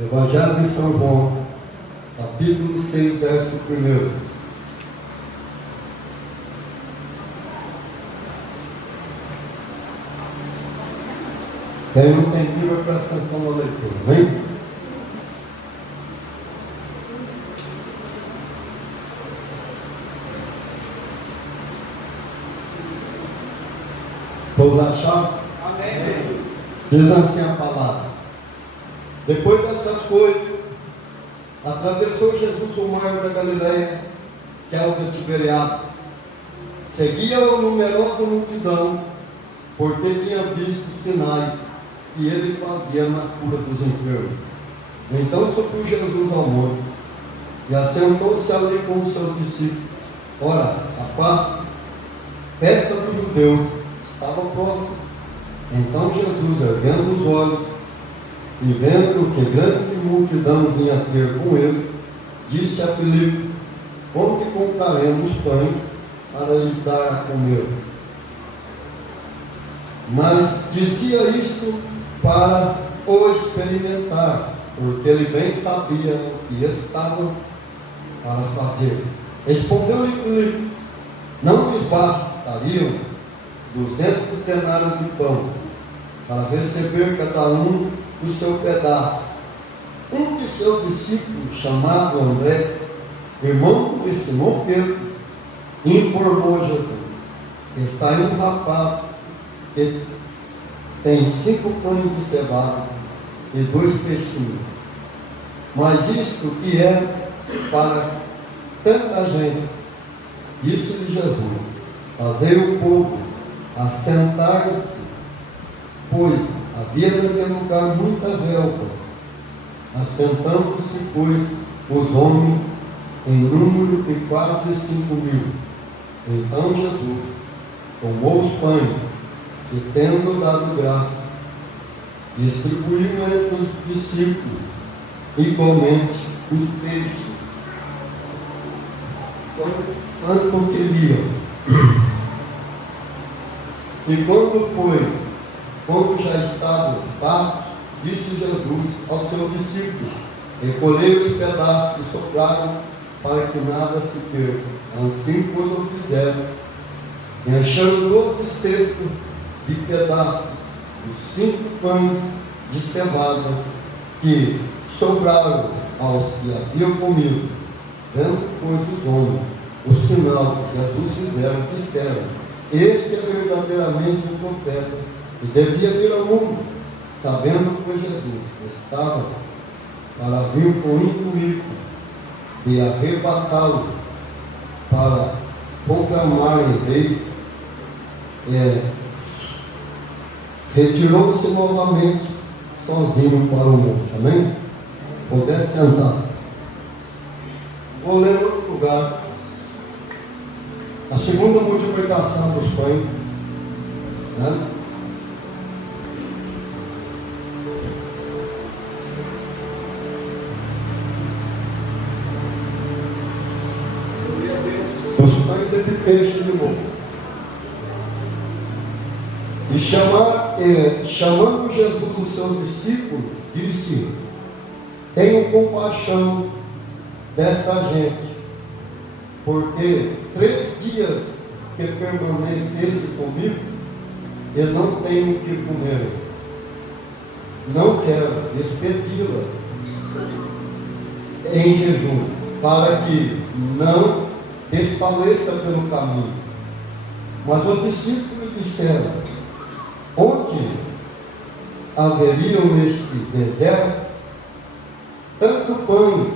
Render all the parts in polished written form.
Evangelho de São João, capítulo 6, verso 1. Quem não tem Bíblia, presta atenção na leitura, vem? Todos acharam? Amém, Jesus. Diz assim a palavra: depois dessas coisas, atravessou Jesus o mar da Galileia, que é o de Tiberiades. Seguia-o numerosa multidão, porque tinha visto os sinais que ele fazia na cura dos enfermos. Então subiu Jesus ao monte e assentou-se ali com os seus discípulos. Ora, a Páscoa, festa dos judeus, estava próxima. Então Jesus, erguendo os olhos e vendo que grande multidão vinha ter com ele, disse a Filipe: onde compraremos pães para lhes dar a comer? Mas dizia isto para o experimentar, porque ele bem sabia o que estavam para fazer. Respondeu-lhe Filipe: não lhes bastariam 200 denários de pão, para receber cada um o seu pedaço? Um de seus discípulos, chamado André, irmão de Simão Pedro, informou Jesus: está aí um rapaz que tem 5 pães de cevada e 2 peixinhos. Mas isto que é para tanta gente? Disse-lhe Jesus: fazei o povo assentar-se, pois havia naquele lugar muita relva. Assentando-se, pois, os homens em número de quase 5.000. Então Jesus tomou os pães e, tendo dado graça, distribuiu entre os discípulos igualmente os peixes, quanto queriam. E quando já estavam fartos, disse Jesus aos seus discípulos: recolhei os pedaços que sobraram, para que nada se perca. Assim, pois, o fizeram, enchendo 12 cestos de pedaços os 5 pães de cevada que sobraram aos que haviam comido. Vendo, pois, os homens o sinal que Jesus fizera, disseram: este é verdadeiramente um profeta, e devia vir ao mundo. Sabendo, pois, Jesus estava para vir com o intuito de arrebatá-lo, para proclamarem rei, retirou-se novamente sozinho para o monte. Amém? Poder sentar. Vou ler outro lugar. A segunda multiplicação dos pães, né? Os pães é de peixe de novo. E chamando Jesus os seus discípulos, disse: tenham compaixão desta gente, porque 3 dias que permanecesse comigo, eu não tenho o que comer. Não quero despedi-la em jejum, para que não desfaleça pelo caminho. Mas os discípulos disseram: onde haveriam neste deserto tanto pães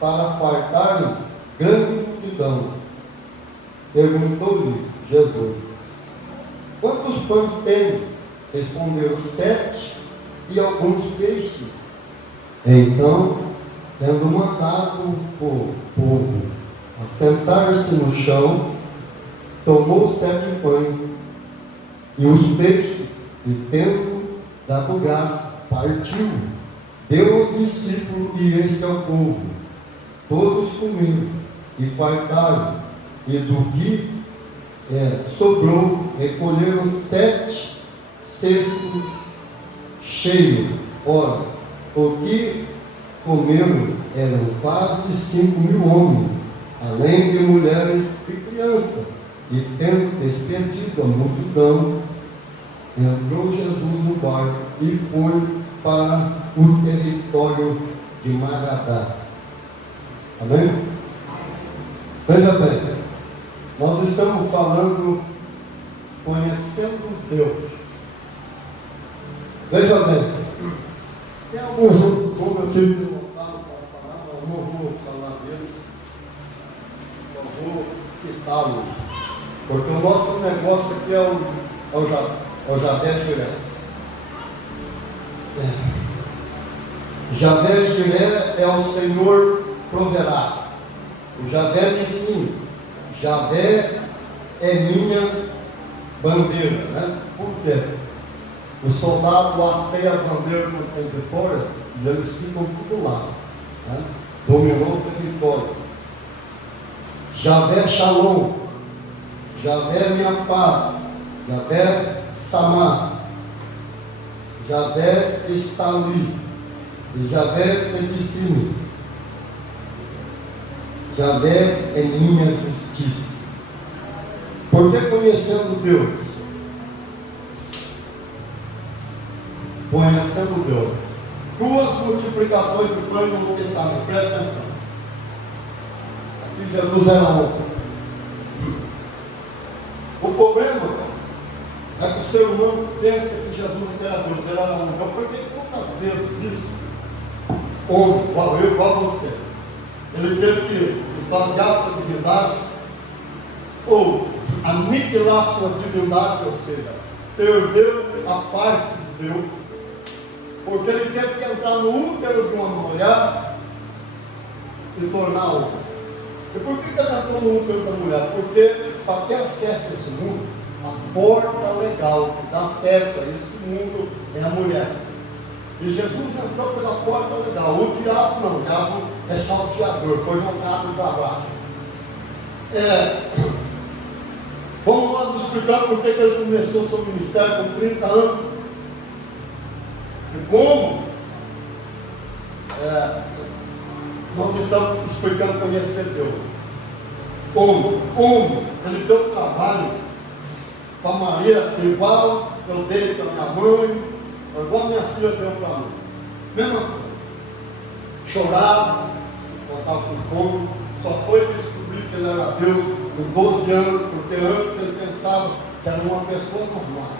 para fartarem grande multidão? Perguntou-lhes Jesus: quantos pães têm? Responderam: 7, e alguns peixes. Então, tendo mandado o povo assentar-se no chão, tomou 7 pães e os peixes, e tendo dado graça, partiu, deu aos discípulos e este ao povo. Todos comiam e fartaram, e do que sobrou, recolheram 7 cestos cheios. Ora, O que comeram eram quase 5.000 homens, além de mulheres e crianças. E tendo despedido a multidão, entrou Jesus no barco e foi para o território de Magadá. Amém? Veja bem, nós estamos falando conhecendo Deus. Veja bem, tem alguns outros como eu tive que voltar para falar, mas não vou falar deles, só vou citá-los, porque o nosso negócio aqui é o Javé Jiré. Javé Jiré é o Senhor proverá. O Javé me ensina. Javé é minha bandeira, né? Por quê? O soldado hasteia a bandeira no território e eles ficam tudo lá, né? Dominou o território. Javé Shalom, Javé minha paz, Javé Samá, Javé está ali, e Javé Tedicine, Javé é minha justiça. Porque conhecendo Deus, conhecendo Deus, duas multiplicações do plano do Novo Testamento, presta atenção. Aqui Jesus era um. O problema é que o ser humano pensa que Jesus era Deus, ele era um. Então, por que quantas vezes isso? Homem, igual eu, igual você, ele teve que esvaziar sua divindade, ou aniquilar sua divindade, ou seja, perdeu a parte de Deus, porque ele teve que entrar no útero de uma mulher e tornar homem. E por que ele entrou no útero da mulher? Porque para ter acesso a esse mundo, a porta legal que dá acesso a esse mundo é a mulher. E Jesus entrou pela porta legal. O diabo não, o diabo é salteador, foi jogado para baixo. Como nós explicamos por que ele começou seu ministério com 30 anos, e como nós estamos explicando conhecer Deus. Como ele deu trabalho para Maria, igual eu dei para minha mãe, igual minha filha deu para mim. Mesma coisa. Chorava, estava com fome, só foi descobrir que ele era Deus com 12 anos, porque antes ele pensava que era uma pessoa normal.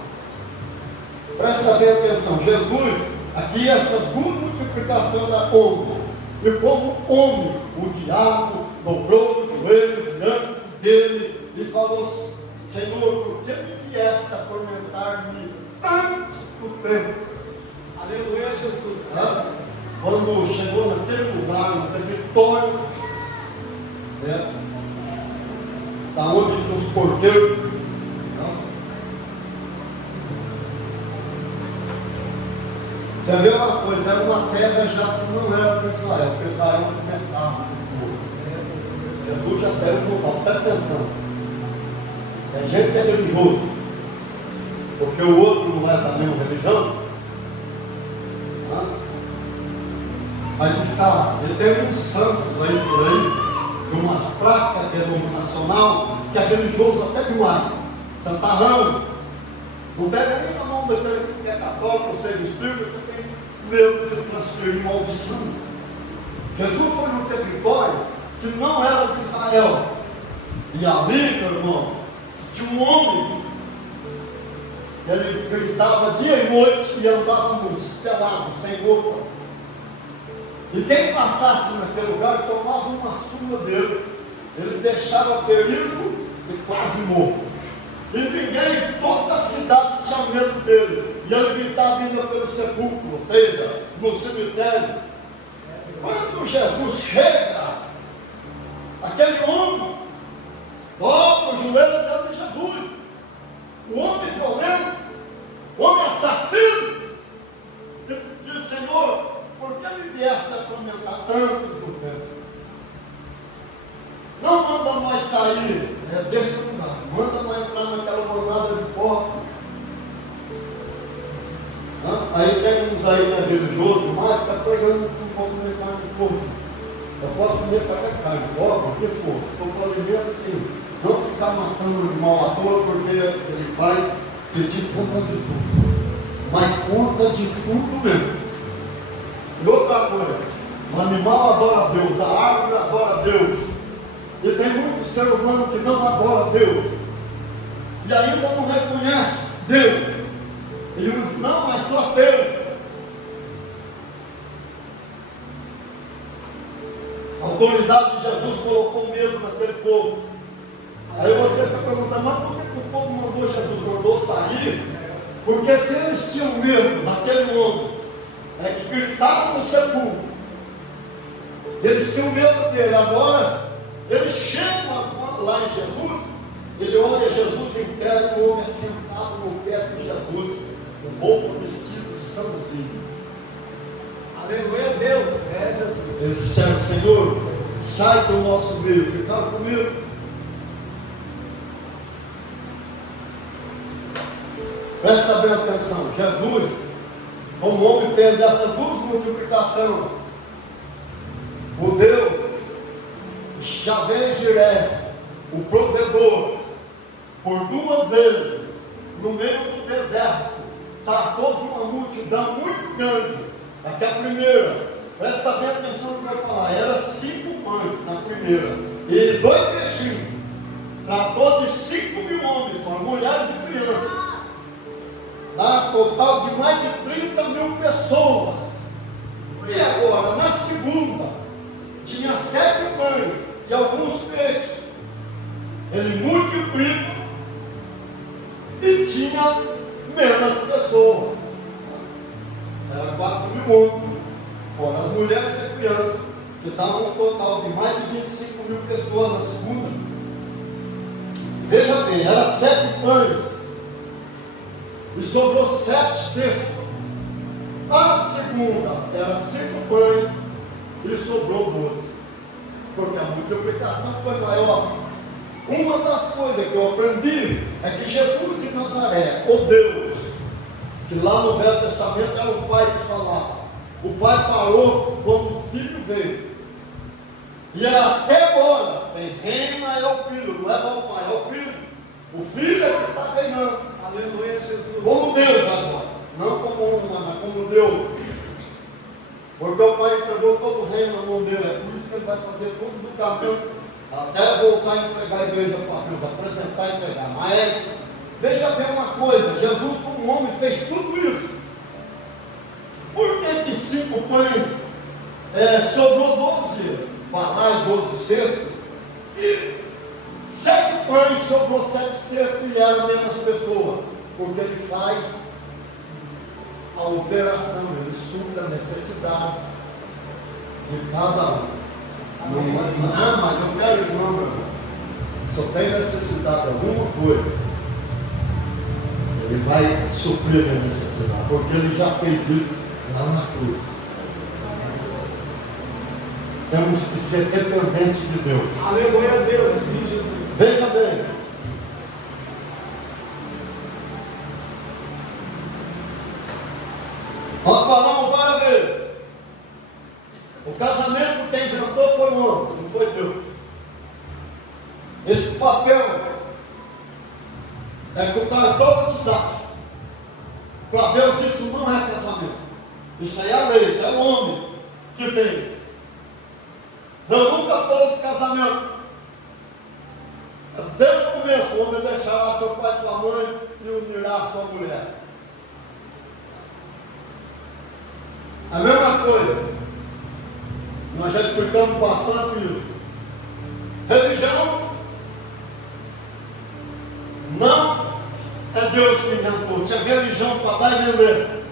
Presta bem atenção, Jesus, aqui essas duas multiplicações da homem, e como homem, o diabo dobrou o joelho diante dele e falou: Senhor, por que me vieste a atormentar-me antes do tempo? Aleluia, Jesus. Quando chegou naquele lugar, no território, da onde tinha os porteiros, você vê uma coisa, era uma terra já que não era para Israel, porque Israel não comentava com o povo. Jesus já saiu do mal, presta atenção. Tem gente que é religioso, porque o outro não é da mesma religião. Aí está, ele tem uns santos aí por aí, de umas placas denominacional, que é religioso até demais. Santarrão, não pega nem na mão daquele que é católico, ou seja, espírito, que tem medo de transferir maldição. Jesus foi num território que não era de Israel. E ali, meu irmão, tinha um homem, ele gritava dia e noite e andava pelado, sem roupa. E quem passasse naquele lugar tomava uma surra dele, ele deixava ferido e quase morto. E ninguém, toda a cidade tinha medo dele. E ele gritava ainda pelo sepulcro, ou seja, no cemitério. Quando Jesus chega, aquele homem dobra o joelho diante de Jesus. O homem violento, o homem assassino, diz: Senhor, por que me vieste a atormentar antes do tempo? Não manda nós sair desse lugar, manda nós entrar naquela jornada de porta. Aí tem uns aí que é religioso, mais fica pregando um pouco de carne de porco. Eu posso comer qualquer carne, porque porco. Estou com alimento assim, não ficar matando o animal à toa, porque ele vai pedir conta de tudo. Mas conta de tudo mesmo. E outra coisa, o animal adora a Deus, a árvore adora a Deus. E tem muito ser humano que não adora a Deus. E ainda não reconhece Deus. E diz, não, é só Deus. A autoridade de Jesus colocou medo naquele povo. Aí você está perguntando, mas por que o povo mandou Jesus? Mandou sair? Porque se eles tinham medo daquele homem, que gritava no sepulcro, eles tinham medo dele. Agora, eles chegam lá em Jesus, ele olha Jesus em pé, o homem é sentado no pé de Jesus, um roupa, vestido, sanguinho. Aleluia, Deus, Jesus. Eles disseram, Senhor, sai do nosso meio. Ficaram com medo. Presta bem atenção. Jesus, como o homem fez essa duas multiplicações, o Deus, Javé Jiré, o provedor, por duas vezes, no meio do deserto, tratou de uma multidão muito grande. Aqui a primeira, presta bem atenção no que eu vou falar, era 5 pães na primeira, e 2 peixinhos, tratou de 5.000 homens, são mulheres e crianças, dá total de mais de 30.000 pessoas. E agora, na segunda, tinha 7 pães e alguns peixes, ele multiplica e tinha menos pessoas. Era 4.000 homens, fora as mulheres e crianças, que estavam um total de mais de 25.000 pessoas na segunda. Veja bem, era 7 pães e sobrou 7 cestos. A segunda era 5 pães e sobrou 12, porque a multiplicação foi maior. Uma das coisas que eu aprendi é que Jesus de Nazaré, o Deus, que lá no Velho Testamento era o pai que falava. O pai parou quando o filho veio. E até agora, quem reina é o filho, não é o pai, é o filho. O filho é que está reinando. Aleluia, Jesus. Como Deus agora, não como homem, mas como Deus. Porque o pai entregou todo o reino na mão dele, é por isso que ele vai fazer todo o julgamento, até voltar a entregar a igreja para Deus, apresentar e entregar. Mas veja bem uma coisa, Jesus como homem fez tudo isso. Por que 5 pães sobrou 12 parais, 12 cestos? E 7 pães sobrou 7 cestos e era menos pessoas. Porque ele faz a operação, ele supre a necessidade de cada um. Mas eu quero isso não, meu irmão. Só tem necessidade de alguma coisa, ele vai suprir a necessidade, porque ele já fez isso lá na cruz. Temos que ser dependentes de Deus. Aleluia, Deus, sim, Jesus. Veja bem, nós falamos várias vezes, o casamento quem inventou foi o homem, não foi Deus. Esse papel é que o cartório te dá. Para Deus isso não é casamento. Isso aí é a lei, isso é o homem que fez. Eu nunca falei de casamento. Desde o começo, o homem deixará seu pai e sua mãe e unirá a sua mulher. A mesma coisa. Nós já explicamos bastante isso. Religião não é Deus que inventou. Tinha religião para dar e vender.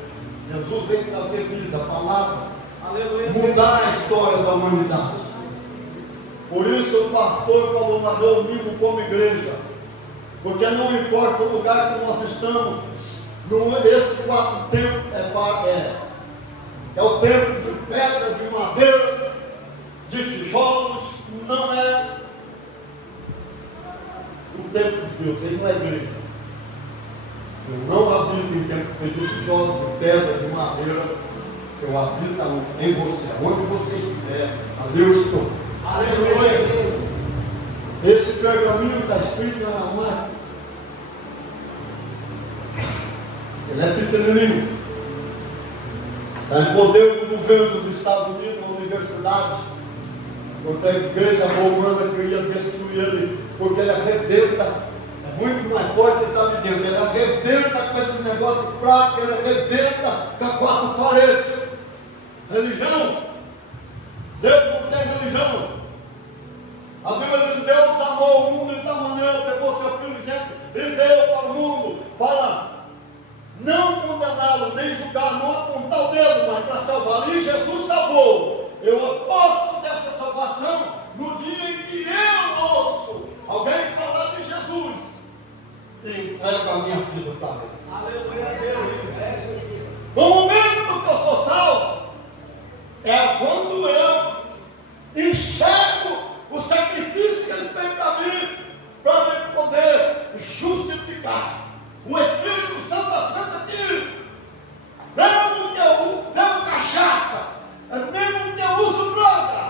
Jesus veio trazer vida, a palavra, Aleluia, mudar a história da humanidade. Por isso o pastor falou, mas eu vivo como igreja. Porque não importa o lugar que nós estamos, esse 4 templos é o templo de pedra, de madeira, de tijolos, não é o templo de Deus, ele não é igreja. Eu não habito em templo feito de tijolos, de pedra, de madeira. Eu habito em você. Onde você estiver, ali eu estou. Aleluia. Esse pergaminho está escrito na máquina. Ele é pequenininho. Está em poder do governo dos Estados Unidos, uma universidade. Quando a igreja romana queria destruir ele, porque ele arrebenta. É muito mais forte que está ali dentro. Ele arrebenta com esse negócio de prata, ele arrebenta com as quatro paredes. Religião. Deus não tem religião. A Bíblia diz: Deus amou o mundo de tal maneira, pegou seu filho exemplo e deu para o mundo para não condená-lo, nem julgar, não apontar o dedo, mas para salvar. Ali Jesus salvou. Eu aposto dessa salvação no dia em que eu ouço alguém falar de Jesus e entrego a minha vida para ele. Aleluia a Deus. É Jesus. No momento que eu sou salvo, é quando eu enxergo o sacrifício que ele fez para mim poder justificar. O Espírito Santo assenta aqui. Mesmo que eu bebo cachaça, mesmo que eu uso droga,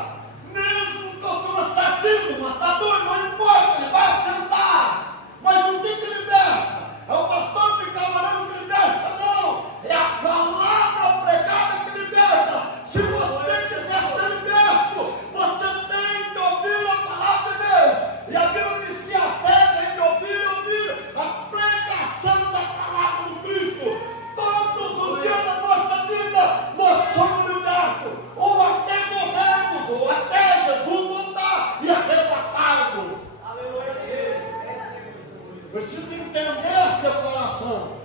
mesmo que eu sou um assassino, matador, não importa, ele vai assentar. Mas o que liberta? É o pastor ficar orando que liberta, não. É a palavra pregada que liberta. Se você quiser ser liberto, você tem que ouvir a palavra de Deus. E a Bíblia diz que a fé tem que ouvir a pregação da palavra do Cristo. Todos os dias da nossa vida, nós somos libertos. Ou até morremos, ou até Jesus voltar e arrebatar-nos. Aleluia a Deus. Precisa entender a separação.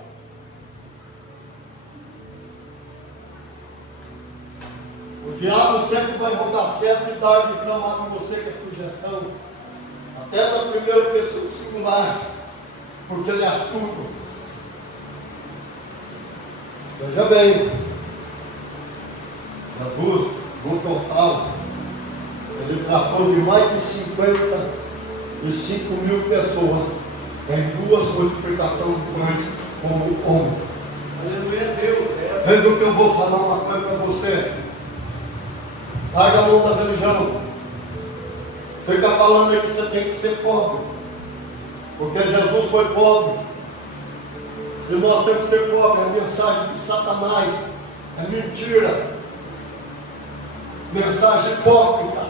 O diabo sempre vai jogar certo e dar de clamar com você que é sugestão. Até da primeira pessoa singular. Porque ele é astuto. Veja bem. Jesus, no total, ele tratou de mais de 55 mil pessoas em duas multiplicações de pães como homem. Aleluia a Deus. É assim. Veja o que eu vou falar uma coisa para você. Larga a mão da religião. Fica falando aí que você tem que ser pobre. Porque Jesus foi pobre. E nós temos que ser pobre. É a mensagem de Satanás. É mentira. Mensagem hipócrita.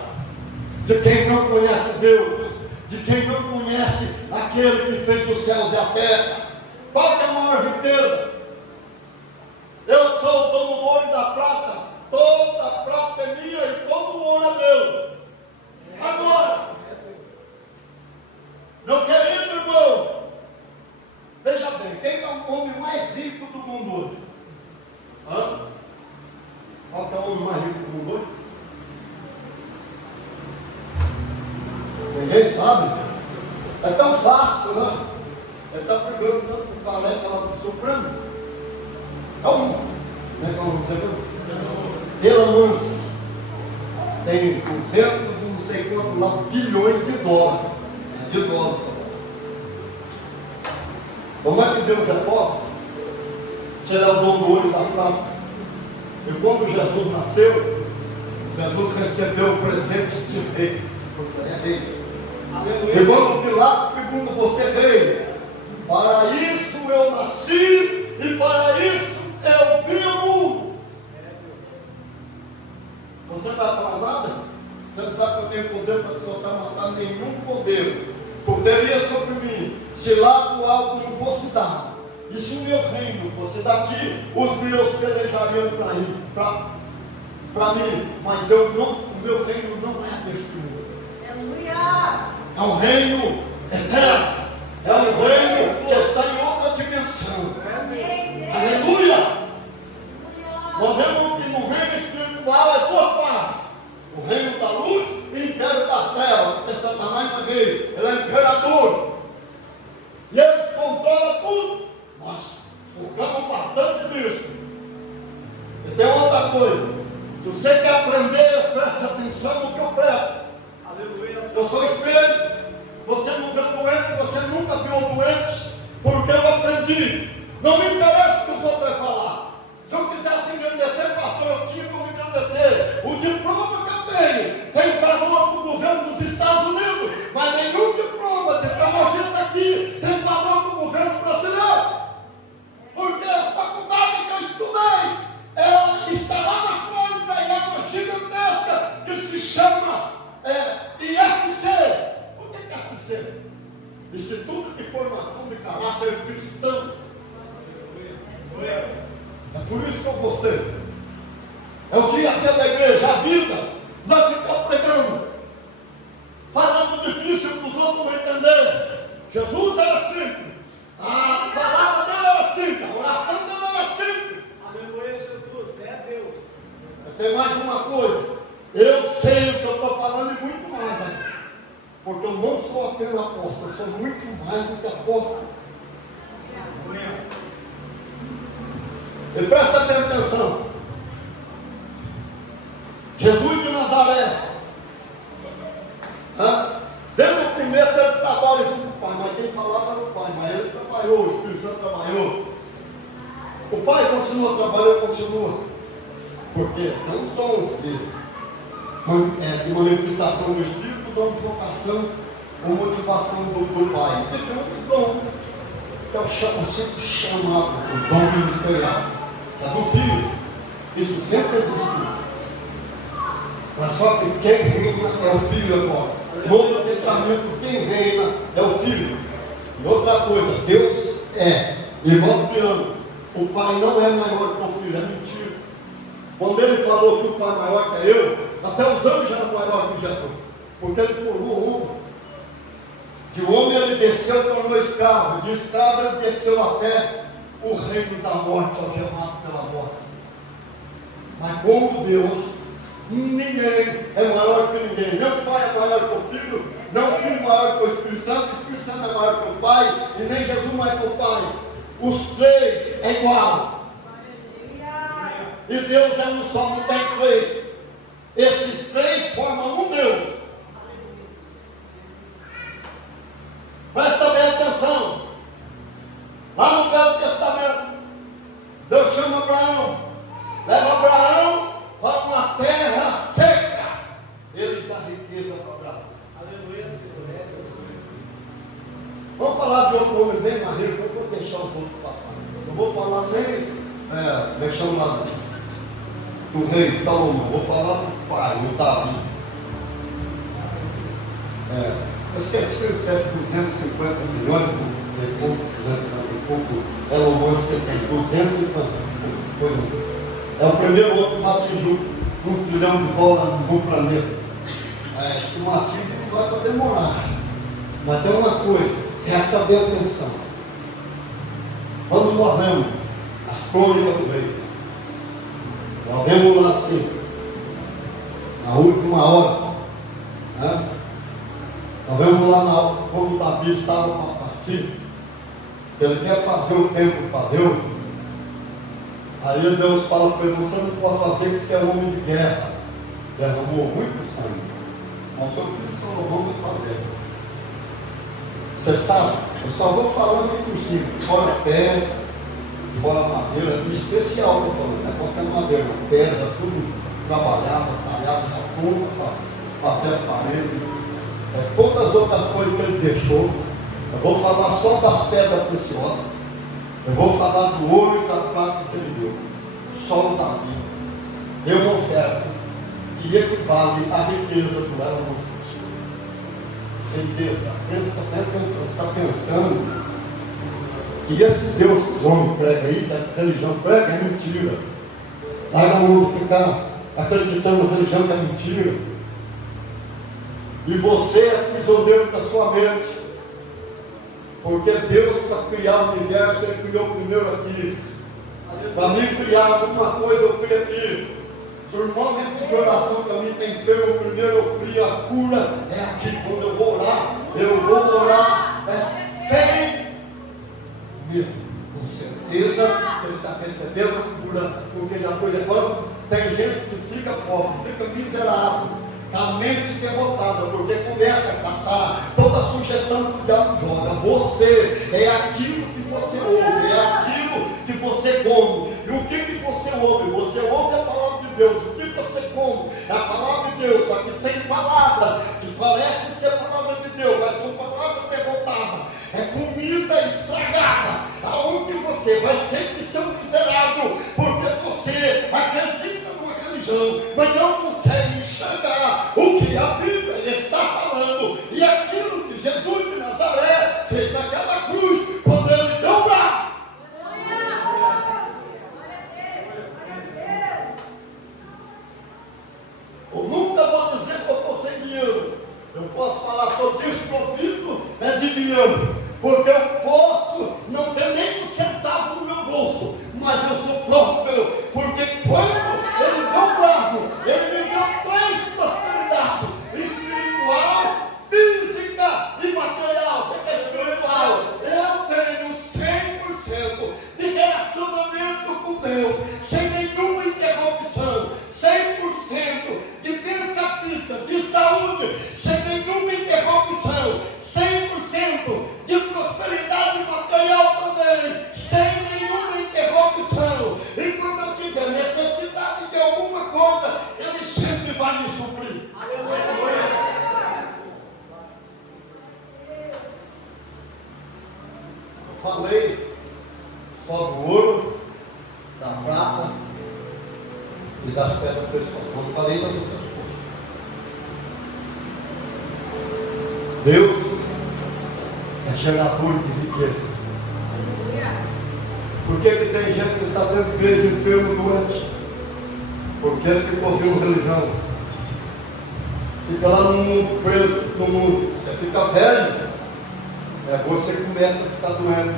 De quem não conhece Deus. De quem não conhece aquele que fez os céus e a terra. Qual que é a maior riqueza? Eu sou o dono do ouro e da prata. Toda a prata é minha e todo o ouro é meu. Agora, meu querido irmão, veja bem, quem é o homem mais rico do mundo hoje? Hã? Qual que é o homem mais rico do mundo hoje? Ninguém sabe. É tão fácil, né? Ele está brigando tanto com o careca lá do Supremo. É um. Como é que é o nome dele? Elon Musk. Tem 200, não sei quanto lá, bilhões de dólares. Como é que Deus é pobre? Se ele é o dono do ouro e da prata. E quando Jesus nasceu, Jesus recebeu o presente de rei. Porque ele é rei. Aleluia. E quando Pilato pergunta: você é rei? Para isso eu nasci e para isso eu vim ao mundo. Você não vai falar nada? Você não sabe que eu tenho poder para te soltar, matar nenhum poder. Poderia sobre mim, se lá do alto não fosse dado. E se o meu reino fosse daqui, os meus pelejariam para mim. Mas eu não, o meu reino não é deste mundo. Aleluia! É um reino eterno. É um reino que está em outra dimensão. Amém. Aleluia! Nós vemos que no reino espiritual é duas partes. O reino da luz e o império das trevas. Porque Satanás não é rei, ele é imperador. E eles controlam tudo. Nós focamos bastante nisso. E tem outra coisa. Se você quer aprender, preste atenção no que eu prego. Aleluia. Eu sou espelho. Você não vê o doente, você nunca viu o doente, porque eu aprendi. Não me interessa o que os outros vão falar. Se eu quisesse engrandecer, pastor, eu da igreja, a vida, nós ficamos pregando, falando difícil para os outros não entenderem. Jesus era simples, a palavra dele era simples, a oração dele era simples. Aleluia, Jesus. É Deus. Tem mais uma coisa, eu sei o que eu estou falando e muito mais ainda, porque eu não sou apenas apóstolo, eu sou muito mais do que apóstolo. E presta bem atenção, Jesus de Nazaré, desde o primeiro ele trabalha junto com o Pai, mas quem falava era o Pai, mas ele trabalhou, o Espírito Santo trabalhou, o Pai continua trabalhando, continua, porque tem os dons dele, de manifestação do Espírito, dom de vocação ou motivação do Pai, e tem outros dons, que é o sempre chamado, o dom ministerial, é do Filho, isso sempre existiu. Mas só que quem reina é o Filho agora. No Novo Testamento, quem reina é o Filho. E outra coisa, Deus é, igual criando, o Pai não é maior que o Filho, é mentira. Quando ele falou que o Pai é maior que eu, até os anjos eram maiores que Jesus, porque ele tornou homem. De homem ele desceu e tornou escravo, de escravo ele desceu até o reino da morte, algemado pela morte. Mas como Deus, ninguém é maior que ninguém, nem o Pai é maior que o Filho, nem o Filho é maior que o Espírito Santo é maior que o Pai, e nem Jesus é maior que o Pai. Os três é igual. E Deus é um só, não tem três. Esses três formam um Deus. Presta bem atenção. Lá no Velho Testamento, Deus chama Abraão, leva Abraão para uma terra seca. Ele dá riqueza para Abraão. Aleluia, Senhor. É Jesus. Vamos falar de outro homem bem mais rico, vou deixar os outros para trás. Não vou falar nem, deixando lá do rei Salomão, vou falar do pai, do Davi. Eu esqueci que ele dissesse 250 milhões de pouco, Elon Musk tem 250 milhões. É o primeiro homem que atingiu $1 trilhão no planeta. A estimativa não vai para demorar. Mas tem uma coisa, presta bem atenção. Quando nós vemos as crônicas do rei, nós vemos lá assim, na última hora, nós vemos lá quando Davi estava para partir, ele quer fazer o templo para Deus. Aí Deus fala para ele: você não pode fazer que você é homem de guerra, derramou muito sangue, mas o seu filho de Salomão vai fazer. Você sabe, eu só vou falar meio por cima, fora pedra, fora madeira, especial que eu falei, não é qualquer madeira, não, pedra, tudo trabalhada, talhada na ponta para fazer a parede. Todas as outras coisas que ele deixou, eu vou falar só das pedras preciosas, eu vou falar do ouro e da prata que ele deu. Só o Davi deu uma oferta que equivale à riqueza do Elon Musk. Riqueza, você está pensando que esse Deus que os homens pregam aí, que essa religião prega, é mentira. Larga o mundo ficar acreditando na religião que é mentira. E você é prisioneiro da sua mente. Porque Deus, para criar o universo, Ele criou primeiro aqui. Para mim criar alguma coisa, eu crio aqui. Se o irmão vem pedir oração para mim, tem enfermo, primeiro eu crio a cura. É aqui, quando eu vou orar, é 100 mil. Com certeza que ele está recebendo a cura, porque já foi. Agora tem gente que fica pobre, fica miserável, a mente derrotada, porque começa a catar toda a sugestão que o diabo joga. Você é aquilo que você ouve, é aquilo que você come. E o que você ouve? Você ouve a palavra de Deus. O que você come é a palavra de Deus. Só que tem palavra que parece ser palavra de Deus, mas são palavras derrotadas. É comida estragada, aonde você vai sempre ser um miserável, porque você acredita numa religião, mas não consegue enxergar o que a Bíblia está falando, e aquilo que Jesus de Nazaré fez naquela cruz, quando ele deu braço. desprovido de dinheiro, porque eu posso não ter nem um centavo no meu bolso, mas eu sou próspero, porque quando Ele deu guardo, Ele me deu 3 prosperidades: espiritual, física e material. O que é espiritual? Eu tenho 100% de relacionamento com Deus, sem nenhuma interrupção, 100% de bênção física, de saúde, sem nenhuma interrupção, 100% de prosperidade material também, sem nenhuma interrupção. E quando eu tiver necessidade de alguma coisa, Ele sempre vai me suprir. Eu falei sobre o ouro, da prata e das pedras preciosas. Não falei das outras coisas. Deus é gerador de riqueza. Por que tem gente que está dentro de igreja enfermo, doente? Porque se confia religião. Fica lá no mundo, preso no mundo. Você fica velho, você começa a ficar doente.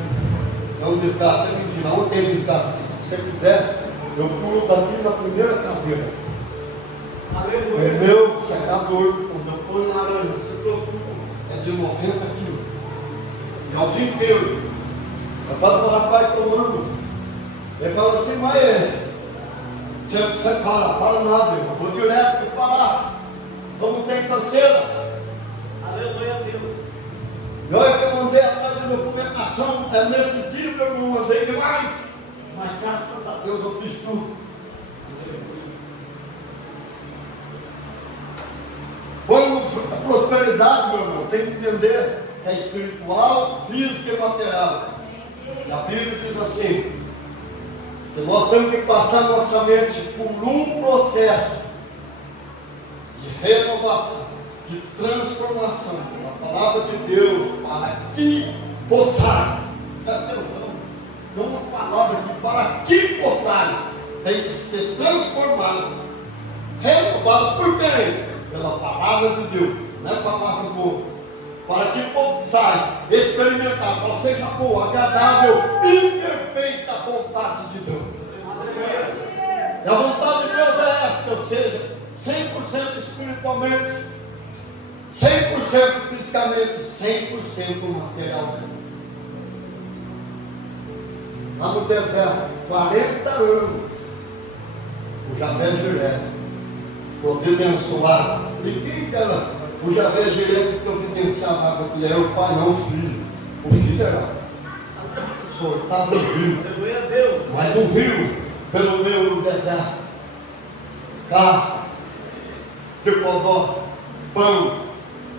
Não desgasta, é mentira, não tem desgaste. Se você quiser, eu pulo daqui na primeira cadeira. O meu secador, quando eu ponho laranja, se profundo, é de 90 quilos. E ao dia inteiro. Eu falo para o rapaz tomando. Ele fala assim: mas você para nada, eu vou direto para parar. Como tem canseira. Aleluia a Deus. E olha que eu mandei atrás de documentação, nesse dia que eu não mandei demais. Mas graças a Deus eu fiz tudo. Quando a prosperidade, meu irmão, você tem que entender que é espiritual, física e material. E a Bíblia diz assim, que nós temos que passar nossa mente por um processo de renovação, de transformação da palavra de Deus, para que possais. Presta atenção, tem uma palavra aqui: para que possais, tem que ser transformado, renovado por quem? Pela palavra de Deus, não é palavra do outro. Para que possais experimentar qual seja a boa, agradável e perfeita vontade de Deus. E a vontade de Deus é essa: que eu seja 100% espiritualmente, 100% fisicamente, 100% materialmente. Lá no deserto, 40 anos, o Javé Jiré providenciou água. E quem que era o Javé Jiré que providenciava água? Que era o pai, não o filho. O filho era soltado no rio. Aleluia a Deus. Mas o rio, pelo meio do deserto, carne, decodó, pão,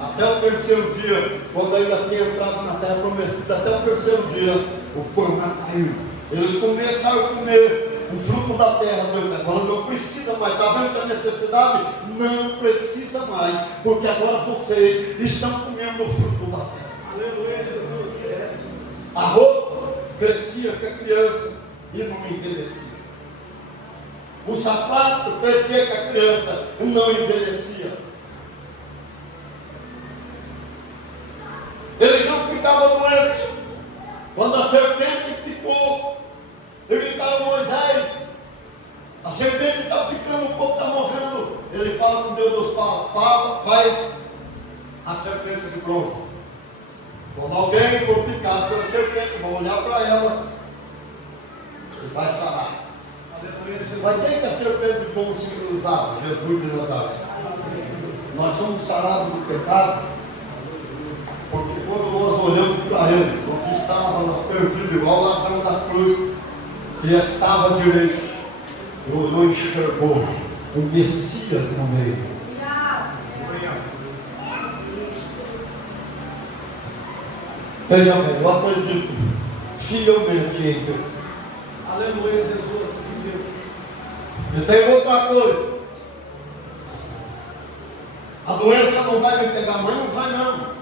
até o terceiro dia, quando ainda tinha entrado na terra prometida, até o terceiro dia, o pão não caiu. Eles começaram a comer o fruto da terra. Deus agora não precisa mais. Está vendo que a necessidade? Não precisa mais, porque agora vocês estão comendo o fruto da terra. Aleluia, Jesus. A roupa crescia com a criança e não envelhecia. O sapato crescia com a criança e não envelhecia. Eles não ficavam doentes. Quando a serpente picou, ele gritaram: Moisés, a serpente está picando, o povo está morrendo. Ele fala com Deus, Deus fala, faz a serpente de bronze. Quando alguém for picado pela serpente, vai olhar para ela e vai sarar. Aleluia, Jesus. Mas quem que a serpente de bronze simbolizava? Jesus de Nazaré. Nós somos sarados do pecado, porque quando nós olhamos para Ele, nós estávamos perdidos, igual o ladrão da cruz, que estava à direita, e olhou e enxergou o Messias no meio. Veja bem, eu acredito fielmente em Deus. Aleluia, Jesus. Sim, Deus. E tem outra coisa: a doença não vai me pegar, mas não vai não.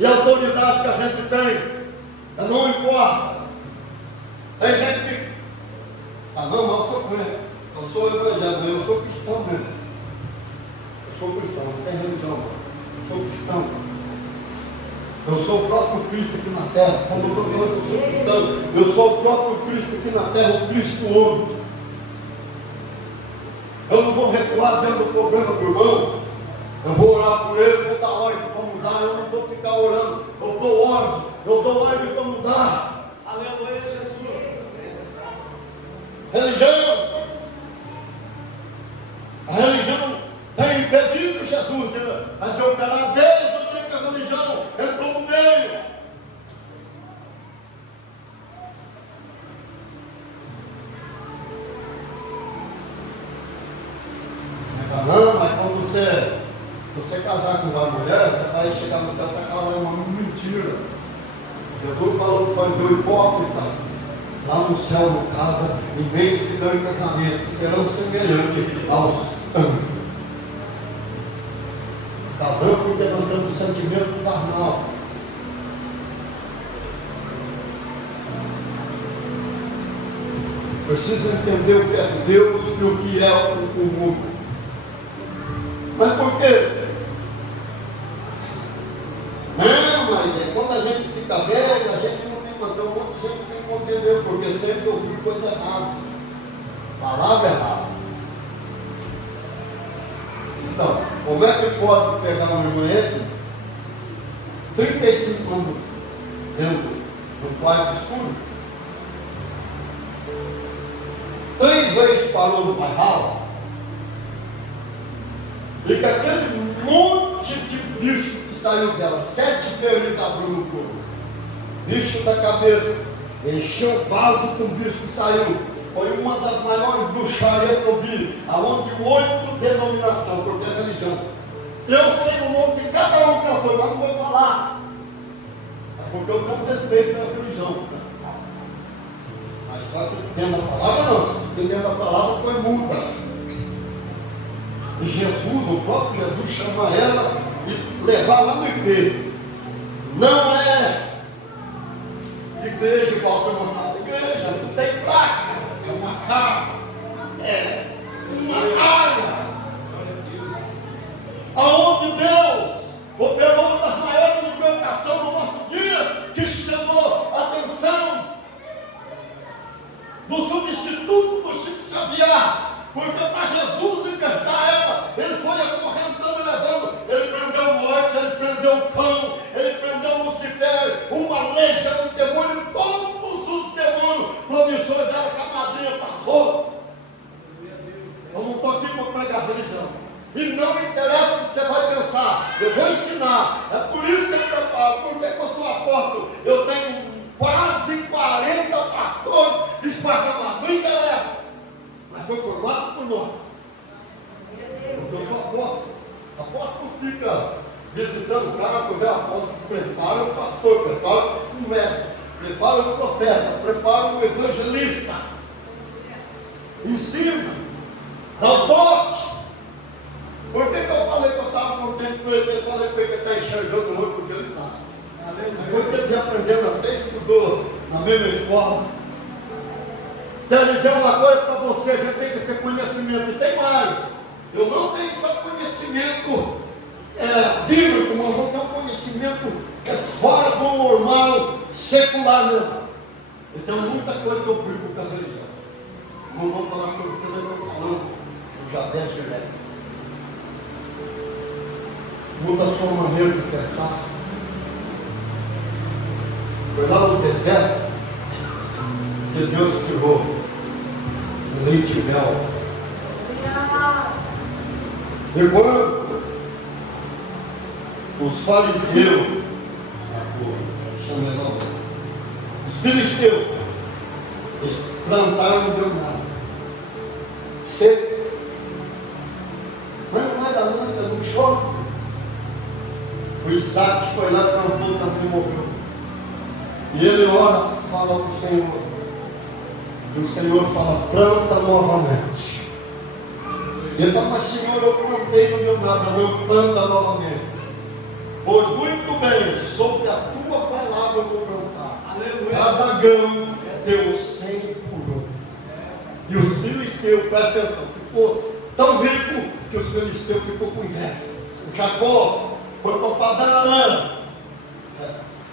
E a autoridade que a gente tem, não importa. Tem gente que não, mas eu sou crente, eu sou evangélico, eu sou cristão mesmo. Eu sou cristão, não tem religião. Sou cristão. Eu sou o próprio Cristo aqui na terra. Como eu estou falando, eu sou cristão. Eu sou o próprio Cristo aqui na terra, o Cristo homem. Eu não vou recuar diante do problema do irmão. Eu vou orar por ele, vou dar ordem para mudar. Eu não vou ficar orando. Eu dou ordem para mudar. Aleluia, Jesus. Religião. A religião tem impedido Jesus de operar desde o dia que a religião entrou no meio. Não, mas quando se você casar com uma mulher, você vai chegar no céu e está casando uma mentira. Jesus falou que fazer o hipócrita. Lá no céu, no casa, ninguém se dá em casamento, serão semelhantes aos anjos. Casamos porque nós temos o sentimento carnal. Precisa entender o que é Deus e o que é o mundo. Mas por quê? Não, mas quando a gente fica velho, a gente não tem controle, um monte de gente não tem entender, porque sempre ouviu coisa errada, palavra errada. Então, como é que pode pegar um irmão 35 anos dentro do quarto escuro? 3 vezes parou no bairro. E que aquele monte de bicho que saiu dela, 7 feridas abriu no corpo, bicho da cabeça, encheu o vaso com o bicho que saiu. Foi uma das maiores bruxarias que eu vi, aonde 8 denominações, porque é religião. Eu sei o nome de cada um que ela foi, mas não vou falar. É porque eu tenho respeito pela religião. Mas só que dentro da palavra não, se tem dentro da palavra foi multa. E Jesus, o próprio Jesus, chama ela e levar lá no IP. Não é igreja, igual a turma fala, igreja, não tem placa, é uma casa, é uma área. Aonde Deus operou uma das maiores libertações do nosso dia, que chamou a atenção do substituto do Chico Xavier. Porque para Jesus libertar ela, ele foi acorrentando e levando. Ele prendeu a morte, ele prendeu o cão, ele prendeu Lucifer, uma legião de demônios, todos os demônios promissores dela que a madrinha passou. Eu não estou aqui para pregar religião. E não me interessa o que você vai pensar. Eu vou ensinar. É por isso que eu preparo. Porque eu sou apóstolo. Eu tenho quase 40 pastores esparramados. Não interessa. Mas foi formado por nós. Porque eu sou apóstolo. Apóstolo fica visitando o cara, porque o apóstolo prepara o pastor, prepara o mestre, prepara o profeta, prepara o evangelista. Ensina. Dá o toque. Por que eu falei que eu estava contente com ele? Eu falei para ele que ele está enxergando o outro porque ele está. Depois que ele vem aprendendo, até estudou na mesma escola. Quero dizer uma coisa para você, já tem que ter conhecimento. E tem mais. Eu não tenho só conhecimento bíblico, mas eu tenho conhecimento fora do normal, secular mesmo. Então muita coisa que eu brigo com a religião. Não vou falar sobre o que eu estou falando. Eu já vejo ele. Muda a sua maneira de pensar. Foi lá no deserto que Deus tirou o leite e mel. E quando os fariseus, os filisteus, eles plantaram e não deu nada. Seco. Mas não vai dar nada, não chove. O Isaac foi lá, plantou, também morreu. E ele ora, fala para o Senhor. E o Senhor fala, planta novamente. E ele fala, mas Senhor, eu plantei, não deu nada, não, planta novamente. Pois muito bem, sobre a tua palavra eu vou plantar. Cada grão deu 100 por ano. E os filisteus, presta atenção, ficou tão rico que os filisteus ficou com inveja. O Jacó foi para Padarã.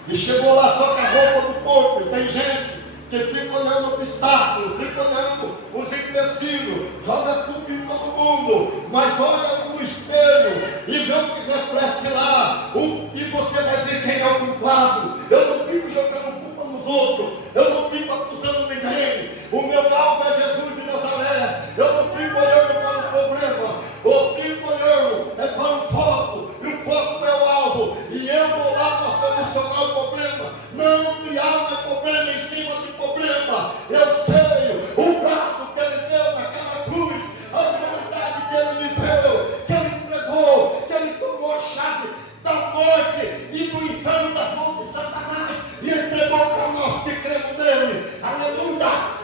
E chegou lá só com a roupa do corpo. E tem gente que fica olhando obstáculos, fica olhando os empecilhos, joga tudo em todo mundo, mas olha no espelho e vê o que reflete lá, e você vai ver quem é o culpado. Eu não fico jogando culpa nos outros, eu não fico acusando ninguém. O meu alvo é Jesus de Nazaré. Eu não fico olhando para o problema, eu fico olhando para o foco, e o foco é o alvo, e eu vou lá para solucionar o problema, não criar problema em cima de problema. Eu sei o prato que ele deu naquela cruz, a autoridade que ele me deu, que ele entregou, que ele tomou a chave da morte e do inferno das mãos de Satanás e entregou para nós que cremos nele. Aleluia!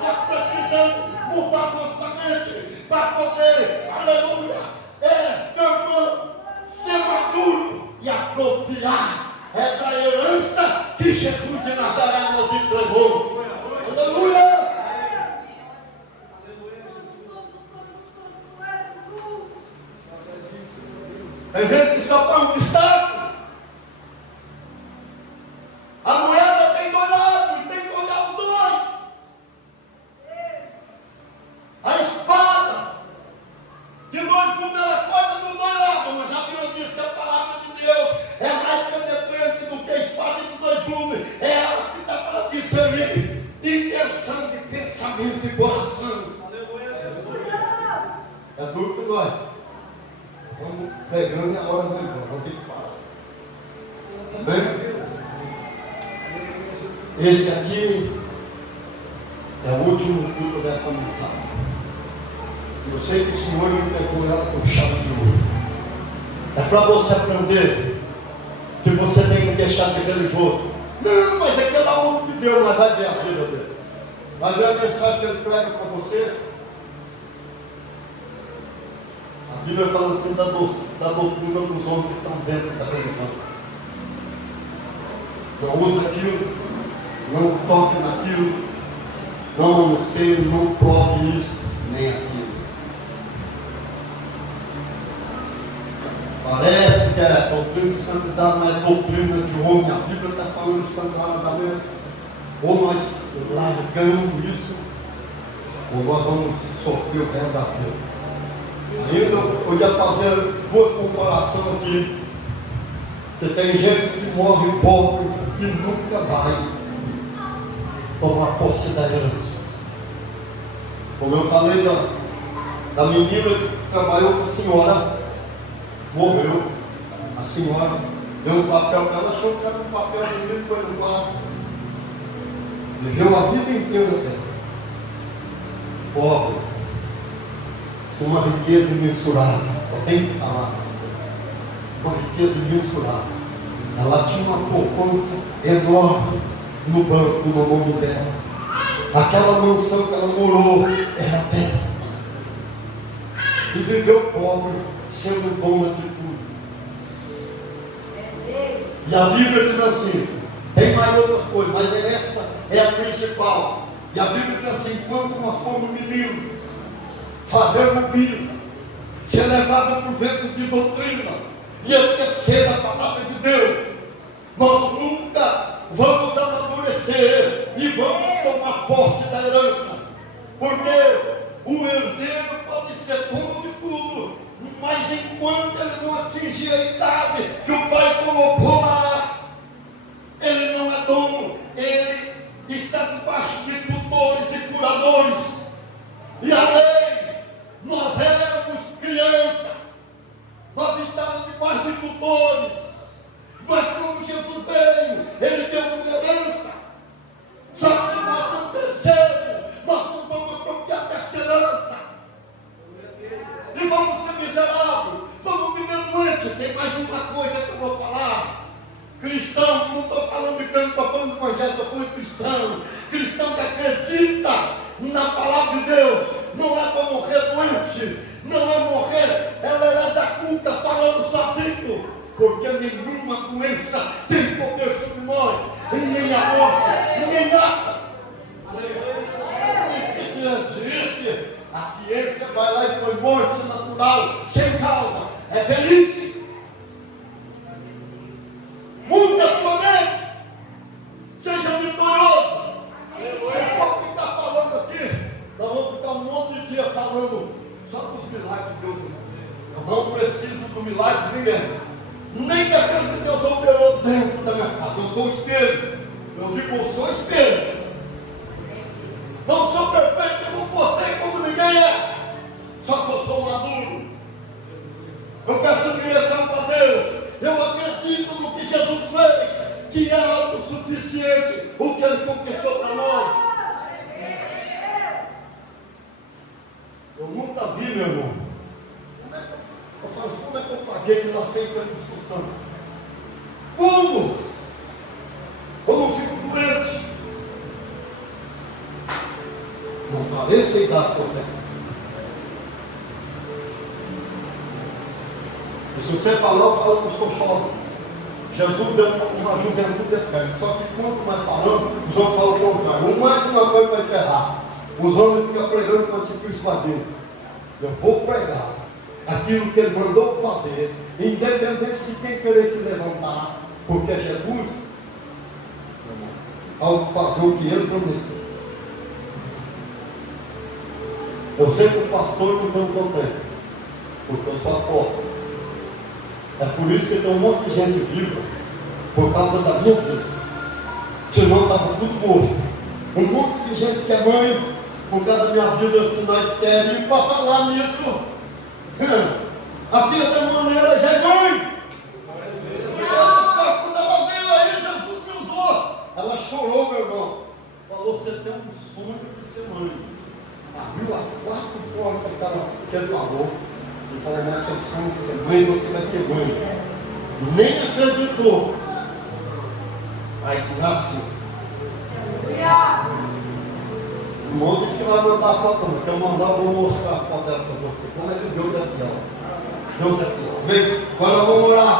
Nós precisamos mudar nossa mente para poder, aleluia, meu irmão, ser maduro e apropriar da herança que Jesus de Nazaré nos entregou. Aleluia! Tem gente que só põe um obstáculo. A moeda tem dois lados e tem que olhar os dois. A espada de nós muda a coisa dos dois lados, mas a Bíblia diz que a palavra de Deus é mais penetrante do que a espada de dois gumes. É ela que dá para discernir intenção de pensamento e coração. Aleluia, Jesus. É duro que nós vamos pegando e a hora vai embora, vamos ter que parar. Tá vendo? Esse aqui é o último culto dessa mensagem. Eu sei que o Senhor me entregou ela com chave de ouro. É para você aprender que você tem que deixar de religioso. Não, mas aquele é o homem de Deus, mas vai ver a vida dele. Vai ver a mensagem que ele prega para você. A Bíblia fala assim da doutrina dos homens que estão dentro da religião. Não usa aquilo, não toque naquilo, não anuncie, não prove isso, nem aquilo. Parece que é doutrina de santidade, mas é doutrina de homem. A Bíblia está falando escancaradamente. Ou nós largamos isso, ou nós vamos sofrer o resto da vida. Ainda eu ia fazer duas comparações aqui. Que tem gente que morre pobre e nunca vai tomar posse da herança. Como eu falei da menina que trabalhou com a senhora, morreu. A senhora deu um papel para ela, achou que era um papel bonito para ele guardar. Viveu a vida inteira dela. Pobre. Com uma riqueza imensurável. Eu tenho que falar. Uma riqueza imensurável. Ela tinha uma poupança enorme no banco, no nome dela. Aquela mansão que ela morou era dela. E viveu pobre, sendo dona de tudo. E a Bíblia diz assim, tem mais outras coisas, mas essa é a principal. E a Bíblia diz assim, quando nós fomos meninos, fazendo birra, ser levado por ventos de doutrina e esquecer da palavra de Deus, nós nunca vamos amadurecer e vamos tomar posse da herança, porque o herdeiro pode ser dono de tudo, mas enquanto ele não atingir a idade que o pai colocou lá, ele não é dono, ele está debaixo de tutores e curadores. E a lei, nós éramos crianças, nós estávamos debaixo de tutores, mas quando Jesus veio, ele deu uma herança. Só que se nós não crescermos, nós não vamos apropriar dessa herança. E vamos ser miseráveis, vamos viver doente. Tem mais uma coisa que eu vou falar. Cristão, não estou falando de canto, estou falando de evangelho, estou falando de cristão. Cristão que acredita na palavra de Deus, não é para morrer doente, não é morrer, ela é da culta falando sozinho, porque nenhuma doença tem poder sobre nós, nem a morte, nem nada. Isso existe, a ciência vai lá e põe morte natural, sem causa, é velhice. não preciso do milagre de ninguém, nem daquele que Deus operou dentro da minha casa. Eu sou o espelho. Eu digo, eu sou o espelho. Não sou perfeito como você e como ninguém é. Só que eu sou maduro. Eu peço direção para Deus. Eu acredito no que Jesus fez, que é algo suficiente, o que Ele conquistou para nós. Eu nunca vi, meu irmão. Como é que eu paguei que nasci em tempo de sustento? Como? Eu não fico doente. Não pareça a idade que eu tenho. E se você falar, eu falo que eu sou jovem. Jesus deu uma juventude eterna. Só que quanto mais falando, os homens falam o contrário. Mais uma coisa para encerrar. Os homens ficam pregando com anticristo lá dentro. Eu vou pregar aquilo que Ele mandou fazer, independente de quem querer se levantar, porque Jesus ao fazer o que Ele prometeu. Eu sei que o pastor não tem o que eu tenho, porque eu sou apóstolo. É por isso que tem um monte de gente viva, por causa da minha vida. Senão estava tudo morto. Um monte de gente que é mãe, por causa da minha vida, se nós querem, e para falar nisso, a filha da maneira já é mãe. Só quando ela veio aí, Jesus me usou. Ela chorou, meu irmão. Falou, você tem um sonho de ser mãe. Abriu as 4 portas que ele falou. E falou, não é seu sonho de ser mãe, você vai ser mãe. Nem acreditou. Aí nasceu. O irmão disse que vai mandar a foto, porque eu mandar, eu vou mostrar a foto dela para você. Como é que Deus é fiel? Deus é fiel. Amém? Agora vamos orar.